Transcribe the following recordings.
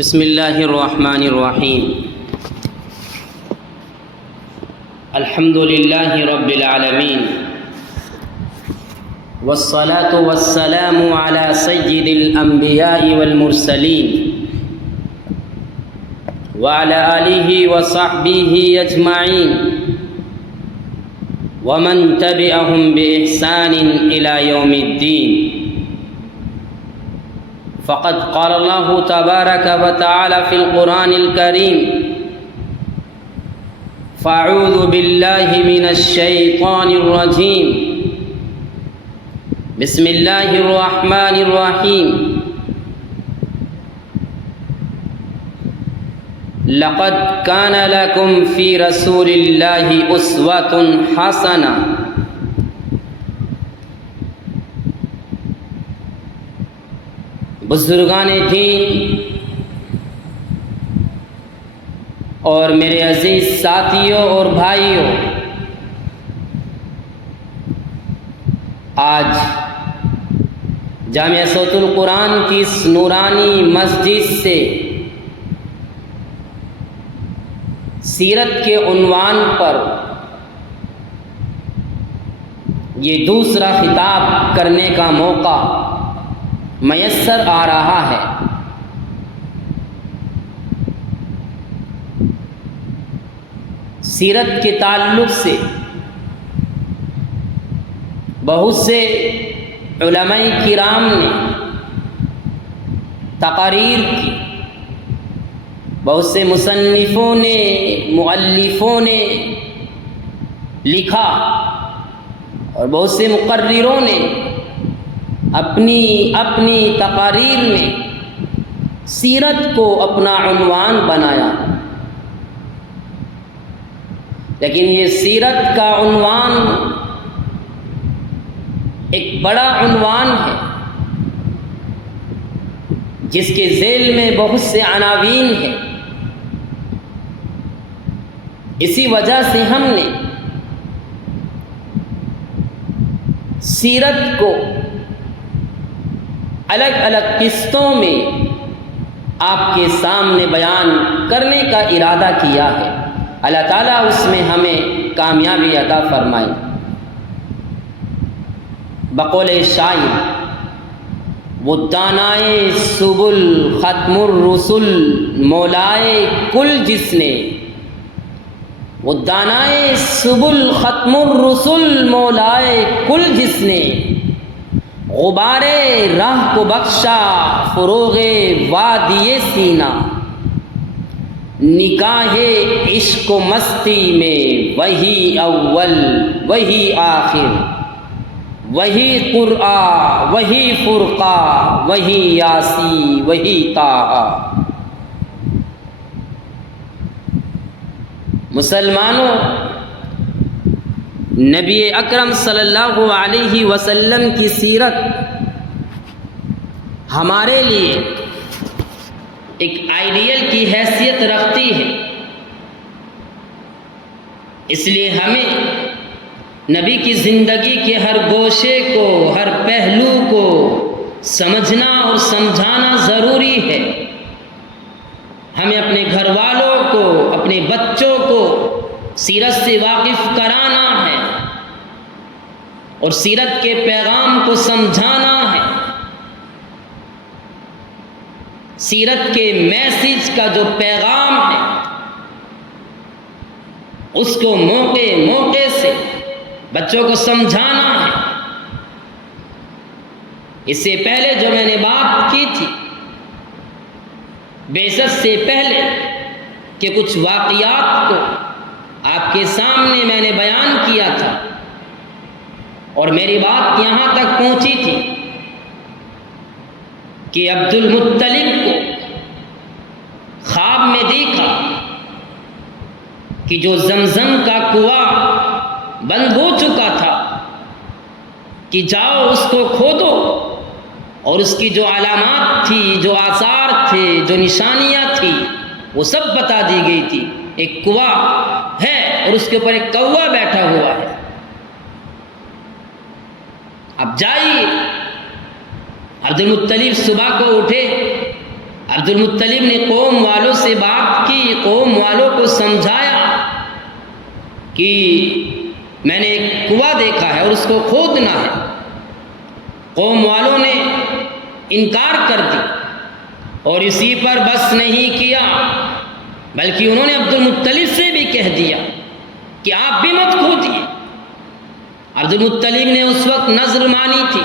بسم اللہ الرحمن الرحیم الحمد للہ رب العالمین والصلاة والسلام على سید الانبیاء والمرسلین وعلى آلہ وصحبہ اجمعین ومن تبعهم بإحسان إلى يوم الدین. فقد قال الله تبارك وتعالى في القرآن الكريم: فأعوذ بالله من الشيطان الرجيم. بسم الله الرحمن الرحيم. لقد كان لكم في رسول الله أسوة حسنة. بزرگان دین اور میرے عزیز ساتھیوں اور بھائیوں، آج جامعہ صوت القرآن کی اس نورانی مسجد سے سیرت کے عنوان پر یہ دوسرا خطاب کرنے کا موقع میسر آ رہا ہے. سیرت کے تعلق سے بہت سے علماء کرام نے تقاریر کی، بہت سے مصنفوں نے، مؤلفوں نے لکھا، اور بہت سے مقرروں نے اپنی تقاریر میں سیرت کو اپنا عنوان بنایا. لیکن یہ سیرت کا عنوان ایک بڑا عنوان ہے جس کے ذیل میں بہت سے عناوین ہیں. اسی وجہ سے ہم نے سیرت کو الگ الگ قسطوں میں آپ کے سامنے بیان کرنے کا ارادہ کیا ہے. اللہ تعالیٰ اس میں ہمیں کامیابی عطا فرمائے. بقول شاعر: وہ دانائے سبل ختم الرسل مولائے کل جس نے، وہ دانائے سبل ختم الرسل مولائے کل جس نے، غبار راہ کو بخشا فروغ وادی سینہ، نکاح عشق و مستی میں وہی اول وہی آخر، وہی قرآن وہی فرقہ وہی یاسی وہی طٰہٰ. مسلمانوں، نبی اکرم صلی اللہ علیہ وسلم کی سیرت ہمارے لیے ایک آئیڈیل کی حیثیت رکھتی ہے. اس لیے ہمیں نبی کی زندگی کے ہر گوشے کو، ہر پہلو کو سمجھنا اور سمجھانا ضروری ہے. ہمیں اپنے گھر والوں کو، اپنے بچوں کو سیرت سے واقف کرانا ہے اور سیرت کے پیغام کو سمجھانا ہے. سیرت کے میسج کا جو پیغام ہے اس کو موقع موقع سے بچوں کو سمجھانا ہے. اس سے پہلے جو میں نے بات کی تھی بعثت سے پہلے کہ کچھ واقعات کو آپ کے سامنے میں نے بیان کیا تھا، اور میری بات یہاں تک پہنچی تھی کہ عبد المطلب کو خواب میں دیکھا کہ جو زمزم کا کنواں بند ہو چکا تھا کہ جاؤ اس کو کھودو، اور اس کی جو علامات تھی، جو آثار تھے، جو نشانیاں تھی، وہ سب بتا دی گئی تھی. ایک کنواں ہے اور اس کے اوپر ایک کوا بیٹھا ہوا ہے. اب جائیے. عبد المطلب صبح کو اٹھے، عبد المطلب نے قوم والوں سے بات کی، قوم والوں کو سمجھایا کہ میں نے ایک کنواں دیکھا ہے اور اس کو کھودنا ہے۔ قوم والوں نے انکار کر دی اور اسی پر بس نہیں کیا، بلکہ انہوں نے عبد المطلب سے بھی کہہ دیا کہ آپ بھی مت کھودیے۔ عبد المطلب نے اس وقت نذر مانی تھی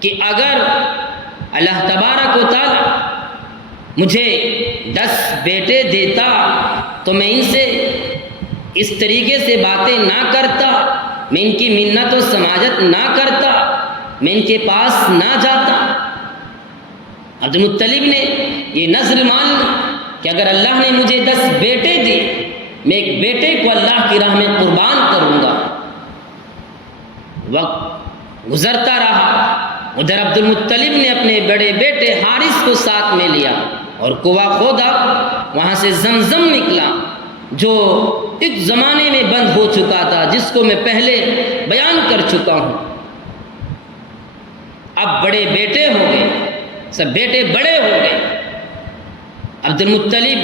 کہ اگر اللہ تبارک و تعالی مجھے 10 بیٹے دیتا تو میں ان سے اس طریقے سے باتیں نہ کرتا، میں ان کی منت و سماجت نہ کرتا، میں ان کے پاس نہ جاتا۔ عبد المطلب نے یہ نذر مان لی کہ اگر اللہ نے مجھے 10 بیٹے دیے، میں ایک بیٹے کو اللہ کی راہ میں قربان کروں گا۔ وقت گزرتا رہا، ادھر عبد المطلب نے اپنے بڑے بیٹے حارث کو ساتھ میں لیا اور کنواں کھودا، وہاں سے زمزم نکلا جو ایک زمانے میں بند ہو چکا تھا، جس کو میں پہلے بیان کر چکا ہوں۔ اب بڑے بیٹے ہو گئے، سب بیٹے بڑے ہو گئے۔ عبد المطلب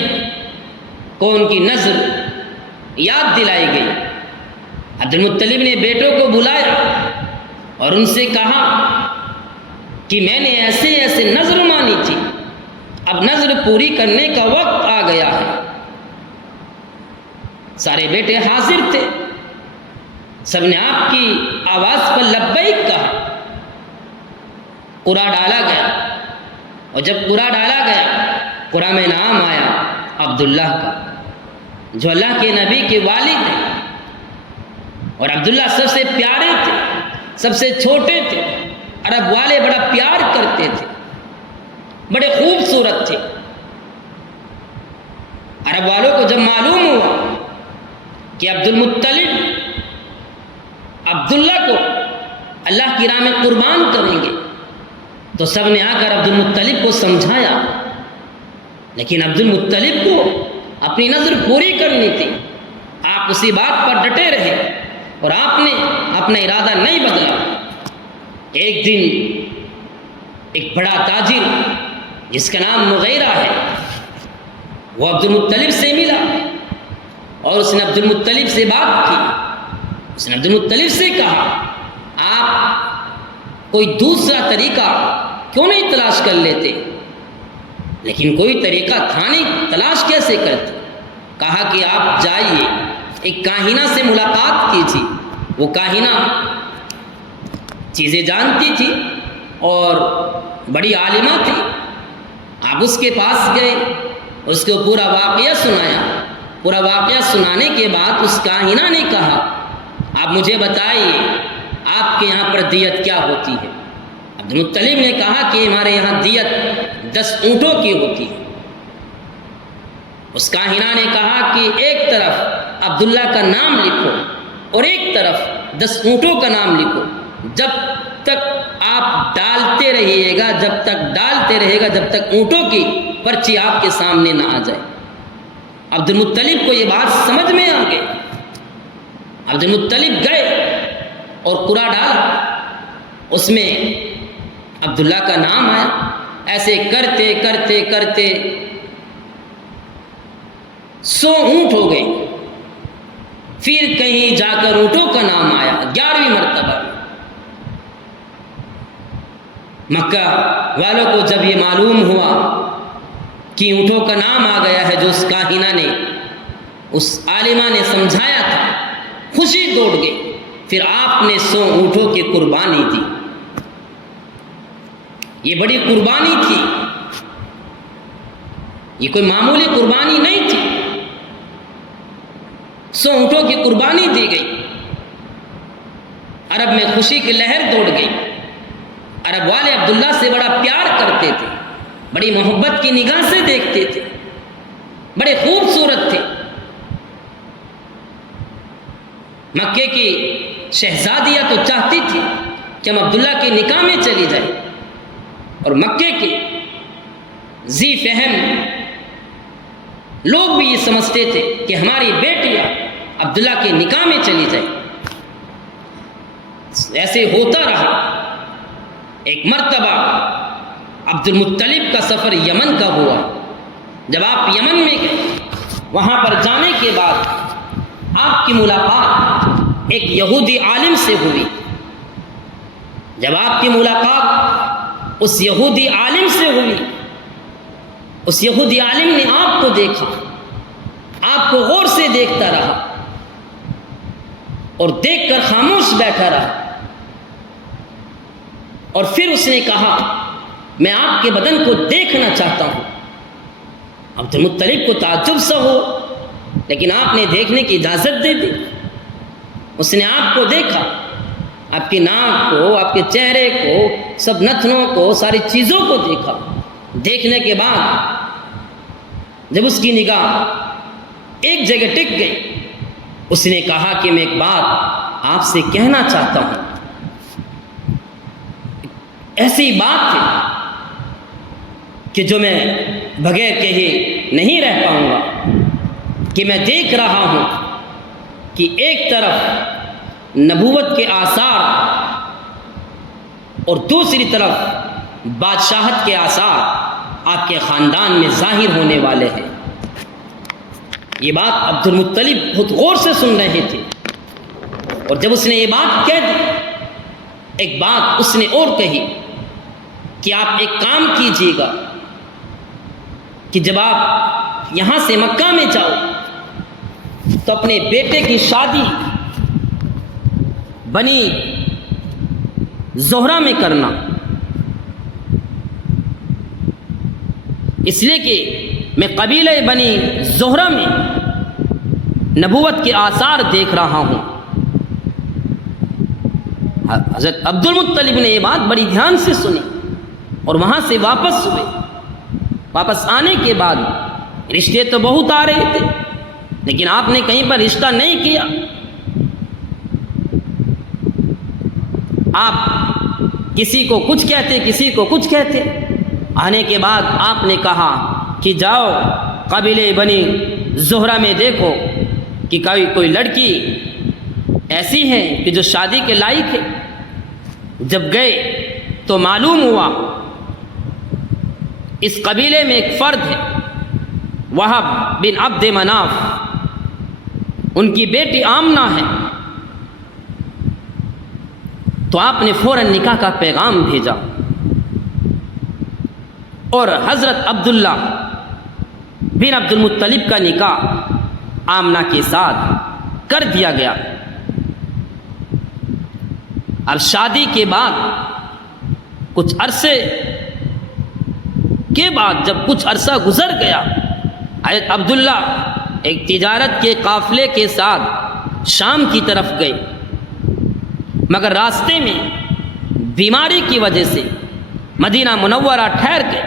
کو ان کی نذر یاد دلائی گئی۔ عبد المطلب نے بیٹوں کو بلایا اور ان سے کہا کہ میں نے ایسے ایسے نذر مانی تھی، اب نذر پوری کرنے کا وقت آ گیا ہے۔ سارے بیٹے حاضر تھے، سب نے آپ کی آواز پر لبیک کہا۔ قرعہ ڈالا گیا اور جب قرعہ ڈالا گیا، قرعہ میں نام آیا عبداللہ کا، جو اللہ کے نبی کے والد ہیں، اور عبداللہ سب سے پیارے تھے، سب سے چھوٹے تھے، عرب والے بڑا پیار کرتے تھے، بڑے خوبصورت تھے۔ عرب والوں کو جب معلوم ہوا کہ عبد المطلب عبداللہ کو اللہ کی راہ میں قربان کریں گے، تو سب نے آ کر عبد المطلب کو سمجھایا، لیکن عبد المطلب کو اپنی نذر پوری کرنی تھی۔ آپ اسی بات پر ڈٹے رہے اور آپ نے اپنا ارادہ نہیں بدلا۔ ایک دن ایک بڑا تاجر جس کا نام مغیرہ ہے، وہ عبد المطلب سے ملا اور اس نے عبد المطلب سے بات کی۔ اس نے عبد المطلب سے کہا، آپ کوئی دوسرا طریقہ کیوں نہیں تلاش کر لیتے؟ لیکن کوئی طریقہ تھا نہیں، تلاش کیسے کرتے؟ کہا کہ آپ جائیے، ایک کاہنہ سے ملاقات کیجیے۔ وہ کاہنہ چیزیں جانتی تھی اور بڑی عالمہ تھی۔ آپ اس کے پاس گئے، اس کو پورا واقعہ سنایا۔ پورا واقعہ سنانے کے بعد اس کاہنہ نے کہا، آپ مجھے بتائیے آپ کے یہاں پر دیت کیا ہوتی ہے؟ عبد المطلب نے کہا کہ ہمارے یہاں دیت 10 اونٹوں کی ہوتی ہے۔ اس کاہنہ نے کہا کہ ایک طرف عبداللہ کا نام لکھو اور ایک طرف 10 اونٹوں کا نام لکھو، جب تک آپ ڈالتے رہیے گا، جب تک ڈالتے رہے گا، جب تک اونٹوں کی پرچی آپ کے سامنے نہ آ جائے۔ عبد المطلب کو یہ بات سمجھ میں آ گئی۔ عبد المطلب گئے اور قرعہ ڈالا، اس میں عبداللہ کا نام آیا۔ ایسے کرتے کرتے کرتے 100 اونٹ ہو گئے۔ پھر کہیں جا کر اونٹوں کا نام آیا 11ویں مرتبہ۔ مکہ والوں کو جب یہ معلوم ہوا کہ اونٹوں کا نام آ گیا ہے جو اس کاہنہ نے، اس عالمہ نے سمجھایا تھا، خوشی دوڑ گئی۔ پھر آپ نے 100 اونٹوں کی قربانی دی۔ یہ بڑی قربانی تھی، یہ کوئی معمولی قربانی نہیں تھی۔ 100 اونٹوں کی قربانی دی گئی۔ عرب میں خوشی کی لہر دوڑ گئی۔ عرب والے عبداللہ سے بڑا پیار کرتے تھے، بڑی محبت کی نگاہ سے دیکھتے تھے، بڑے خوبصورت تھے۔ مکے کی شہزادیاں تو چاہتی تھی کہ ہم عبداللہ کے نکاح میں چلی جائیں، اور مکے کے ذی فہم لوگ بھی یہ سمجھتے تھے کہ ہماری بیٹیاں عبداللہ کے نکاح میں چلی جائیں۔ ایسے ہوتا رہا۔ ایک مرتبہ عبد المطلب کا سفر یمن کا ہوا۔ جب آپ یمن میں گئے، وہاں پر جانے کے بعد آپ کی ملاقات ایک یہودی عالم سے ہوئی۔ جب آپ کی ملاقات اس یہودی عالم سے ہوئی، اس یہودی عالم نے آپ کو دیکھا، آپ کو غور سے دیکھتا رہا اور دیکھ کر خاموش بیٹھا رہا، اور پھر اس نے کہا میں آپ کے بدن کو دیکھنا چاہتا ہوں۔ عبد المطلب کو تعجب سا ہو، لیکن آپ نے دیکھنے کی اجازت دے دی۔ اس نے آپ کو دیکھا، آپ کی ناک کو، آپ کے چہرے کو، سب نتنوں کو، ساری چیزوں کو دیکھا۔ دیکھنے کے بعد جب اس کی نگاہ ایک جگہ ٹک گئی، اس نے کہا کہ میں ایک بات آپ سے کہنا چاہتا ہوں۔ ایسی بات تھی کہ جو میں بغیر کہے نہیں رہ پاؤں گا، کہ میں دیکھ رہا ہوں کہ ایک طرف نبوت کے آثار اور دوسری طرف بادشاہت کے آثار آپ کے خاندان میں ظاہر ہونے والے ہیں۔ یہ بات عبد المطلب بہت غور سے سن رہے تھے، اور جب اس نے یہ بات کہہ دی، ایک بات اس نے اور کہی کہ آپ ایک کام کیجیے گا کہ جب آپ یہاں سے مکہ میں جاؤ تو اپنے بیٹے کی شادی بنی زہرہ میں کرنا، اس لیے کہ میں قبیلہ بنی زہرہ میں نبوت کے آثار دیکھ رہا ہوں۔ حضرت عبد المطلب نے یہ بات بڑی دھیان سے سنی اور وہاں سے واپس ہوئے۔ واپس آنے کے بعد رشتے تو بہت آ رہے تھے، لیکن آپ نے کہیں پر رشتہ نہیں کیا۔ آپ کسی کو کچھ کہتے، کسی کو کچھ کہتے۔ آنے کے بعد آپ نے کہا کہ جاؤ قبیلے بنی زہرہ میں دیکھو کہ کوئی لڑکی ایسی ہے کہ جو شادی کے لائق ہے۔ جب گئے تو معلوم ہوا اس قبیلے میں ایک فرد ہے، وہب بن عبد مناف، ان کی بیٹی آمنہ ہے۔ تو آپ نے فوراً نکاح کا پیغام بھیجا، اور حضرت عبداللہ بن عبد المطلب کا نکاح آمنہ کے ساتھ کر دیا گیا۔ اب شادی کے بعد کچھ عرصے کے بعد، جب کچھ عرصہ گزر گیا، حضرت عبداللہ ایک تجارت کے قافلے کے ساتھ شام کی طرف گئے، مگر راستے میں بیماری کی وجہ سے مدینہ منورہ ٹھہر گئے۔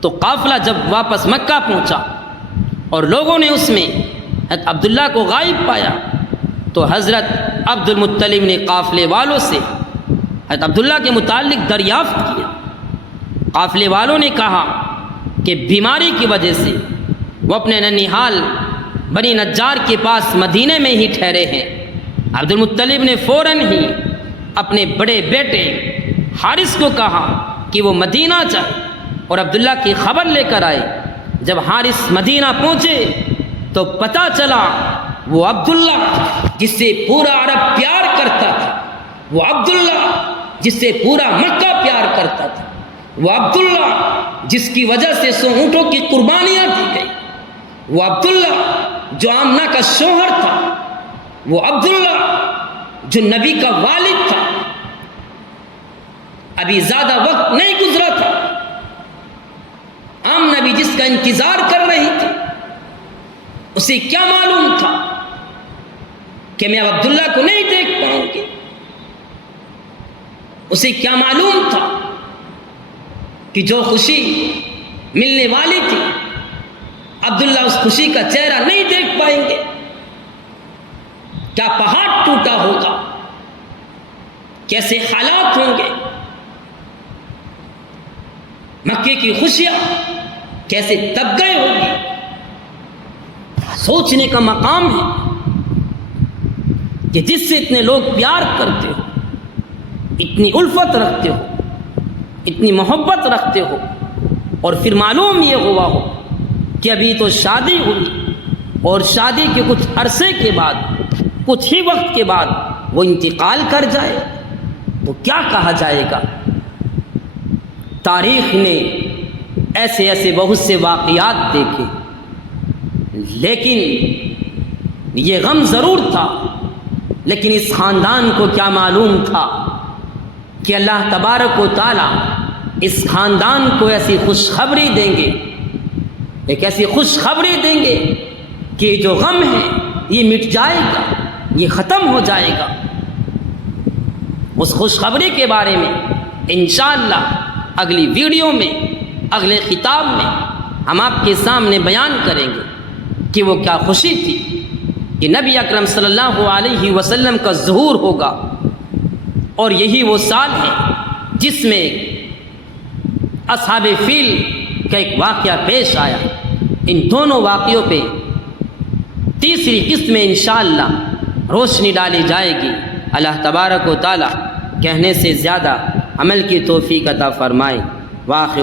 تو قافلہ جب واپس مکہ پہنچا اور لوگوں نے اس میں حضرت عبداللہ کو غائب پایا، تو حضرت عبد المطلب نے قافلے والوں سے حضرت عبداللہ کے متعلق دریافت کیا۔ قافلے والوں نے کہا کہ بیماری کی وجہ سے وہ اپنے ننیحال بنی نجار کے پاس مدینے میں ہی ٹھہرے ہیں۔ عبد المطلب نے فوراً ہی اپنے بڑے بیٹے حارث کو کہا کہ وہ مدینہ جائے اور عبداللہ کی خبر لے کر آئے۔ جب حارث مدینہ پہنچے تو پتہ چلا وہ عبداللہ جس سے پورا عرب پیار کرتا تھا، وہ عبداللہ جس سے پورا مکہ پیار کرتا تھا، وہ عبداللہ جس کی وجہ سے 100 اونٹوں کی قربانیاں دی گئی، وہ عبداللہ جو آمنہ کا شوہر تھا، وہ عبداللہ جو نبی کا والد تھا۔ ابھی زیادہ وقت نہیں گزرا تھا، آمنہ بھی جس کا انتظار کر رہی تھی، اسے کیا معلوم تھا کہ میں اب عبداللہ کو نہیں دیکھ پاؤں گی؟ اسے کیا معلوم تھا کہ جو خوشی ملنے والی تھی، عبداللہ اس خوشی کا چہرہ نہیں دیکھ پائیں گے؟ کیا پہاڑ ٹوٹا ہوگا؟ کیسے حالات ہوں گے؟ مکے کی خوشیاں کیسے دب گئے ہوں گی؟ سوچنے کا مقام ہے کہ جس سے اتنے لوگ پیار کرتے ہو، اتنی الفت رکھتے ہو، اتنی محبت رکھتے ہو اور پھر معلوم یہ ہوا ہو کہ ابھی تو شادی ہوئی اور شادی کے کچھ عرصے کے بعد، کچھ ہی وقت کے بعد وہ انتقال کر جائے تو کیا کہا جائے گا؟ تاریخ نے ایسے ایسے بہت سے واقعات دیکھے، لیکن یہ غم ضرور تھا، لیکن اس خاندان کو کیا معلوم تھا کہ اللہ تبارک و تعالی اس خاندان کو ایسی خوشخبری دیں گے، ایک ایسی خوشخبری دیں گے کہ جو غم ہے یہ مٹ جائے گا، یہ ختم ہو جائے گا۔ اس خوشخبری کے بارے میں انشاءاللہ اگلی ویڈیو میں، اگلے خطاب میں ہم آپ کے سامنے بیان کریں گے کہ وہ کیا خوشی تھی کہ نبی اکرم صلی اللہ علیہ وسلم کا ظہور ہوگا، اور یہی وہ سال ہے جس میں اصحاب فیل کا ایک واقعہ پیش آیا۔ ان دونوں واقعوں پہ تیسری قسط میں انشاءاللہ روشنی ڈالی جائے گی۔ اللہ تبارک و تعالی کہنے سے زیادہ عمل کی توفیق عطا فرمائے۔ واخر